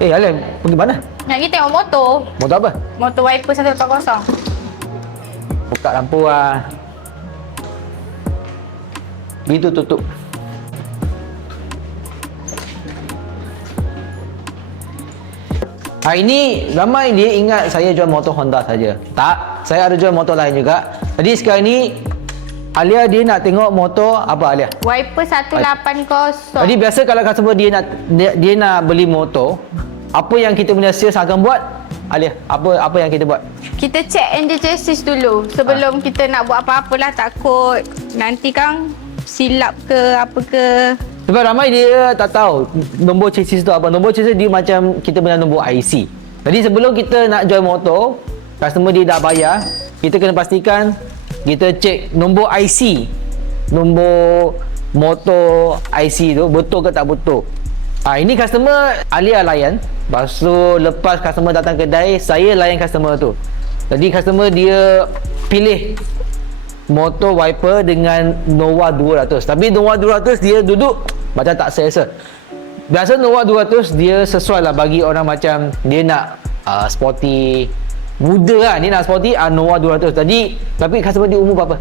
Alia, pergi mana? Nak pergi tengok motor. Motor apa? Motor Viper 140. Buka lampu lah. Itu tutup. Hari ni ramai dia ingat saya jual motor Honda saja. Tak, saya ada jual motor lain juga. Jadi sekarang ni Alia dia nak tengok motor apa Alia? Viper 180. Jadi biasa kalau customer dia nak beli motor, apa yang kita punya sales akan buat? Alia, apa yang kita buat? Kita check engine chassis dulu sebelum kita nak buat apa-apalah, takut nanti kan silap ke apa ke. Sebab ramai dia tak tahu nombor chassis tu apa. Nombor chassis dia macam kita punya nombor IC. Jadi sebelum kita nak jual motor, customer dia dah bayar, kita kena pastikan kita cek nombor IC, nombor motor IC tu betul ke tak betul. Ini customer Alia layan. Lepas tu lepas customer datang kedai, saya layan customer tu. Jadi customer dia pilih motor Viper dengan Nova 200. Tapi Nova 200 dia duduk macam tak selesa. Biasa Nova 200 dia sesuai lah bagi orang macam dia nak sporty, muda lah, dia nak sporty, Nova 200. Tapi customer dia umur berapa?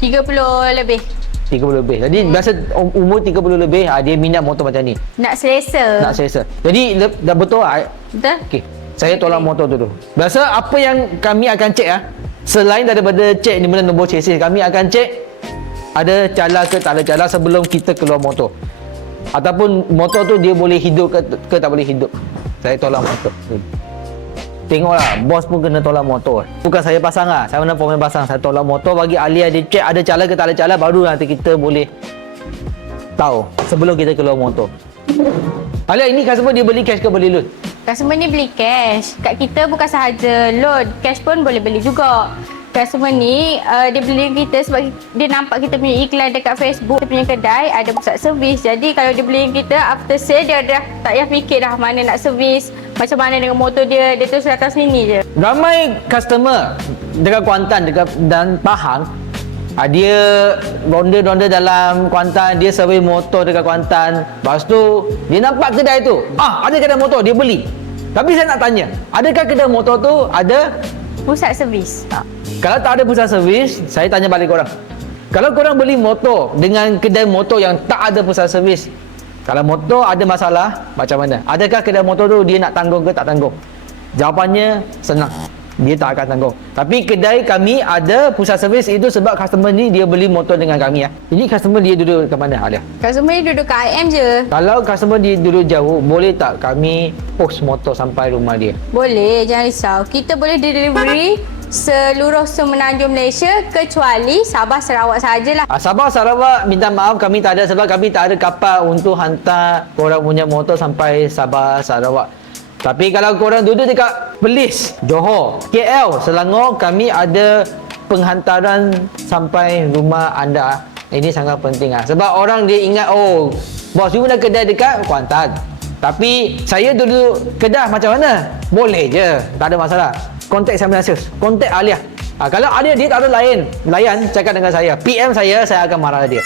30 lebih. 30 lebih. Jadi biasa umur 30 lebih dia minat motor macam ni. Nak selesa. Nak selesa. Jadi dah betul lah. Betul? Okey. Saya tolak motor tu dulu. Biasa apa yang kami akan cek selain daripada cek ni benda nombor chassis, kami akan cek ada cala ke tak ada cala sebelum kita keluar motor. Ataupun motor tu dia boleh hidup ke tak boleh hidup. Saya tolak motor. Tengoklah, bos pun kena tolak motor. Bukan saya pasang lah. Saya mana format pasang. Saya tolak motor bagi Alia dia cek ada cala ke tak ada cala, baru nanti kita boleh tahu sebelum kita keluar motor. Alia, ini customer dia beli cash ke beli loan? Customer ni beli cash. Kat kita bukan sahaja loan, cash pun boleh beli juga. Customer ni dia beli kita sebab dia nampak kita punya iklan dekat Facebook, kita punya kedai ada pusat servis. Jadi kalau dia beli kita, after sale dia dah tak payah fikir dah mana nak servis, macam mana dengan motor dia terus datang sini je. Ramai customer dekat Kuantan dan Pahang, dia ronda-ronda dalam Kuantan, dia survey motor dekat Kuantan. Lepas tu dia nampak kedai tu, ada kedai motor, dia beli. Tapi saya nak tanya, adakah kedai motor tu ada Pusat servis? Kalau tak ada pusat servis, saya tanya balik korang. Kalau korang beli motor dengan kedai motor yang tak ada pusat servis, kalau motor ada masalah, macam mana? Adakah kedai motor tu dia nak tanggung ke tak tanggung? Jawapannya senang, dia tak akan tanggung. Tapi kedai kami ada pusat servis, itu sebab customer ni dia beli motor dengan kami. Ini customer dia duduk ke mana Alia? Customer ni duduk kat IM je. Kalau customer dia duduk jauh, boleh tak kami post motor sampai rumah dia? Boleh, jangan risau. Kita boleh delivery seluruh Semenanjung Malaysia kecuali Sabah Sarawak sajalah. Sabah Sarawak minta maaf kami tak ada, sebab kami tak ada kapal untuk hantar korang punya motor sampai Sabah Sarawak. Tapi kalau korang duduk dekat Perlis, Johor, KL, Selangor, kami ada penghantaran sampai rumah anda. Ini sangat penting sebab orang dia ingat, bos you punya kedai dekat Kuantan, tapi saya duduk Kedah, macam mana? Boleh je, tak ada masalah. Kontak Sambil Sales, kontak Alia. Kalau Alia dia tak ada layan, cakap dengan saya, PM saya akan marah dia.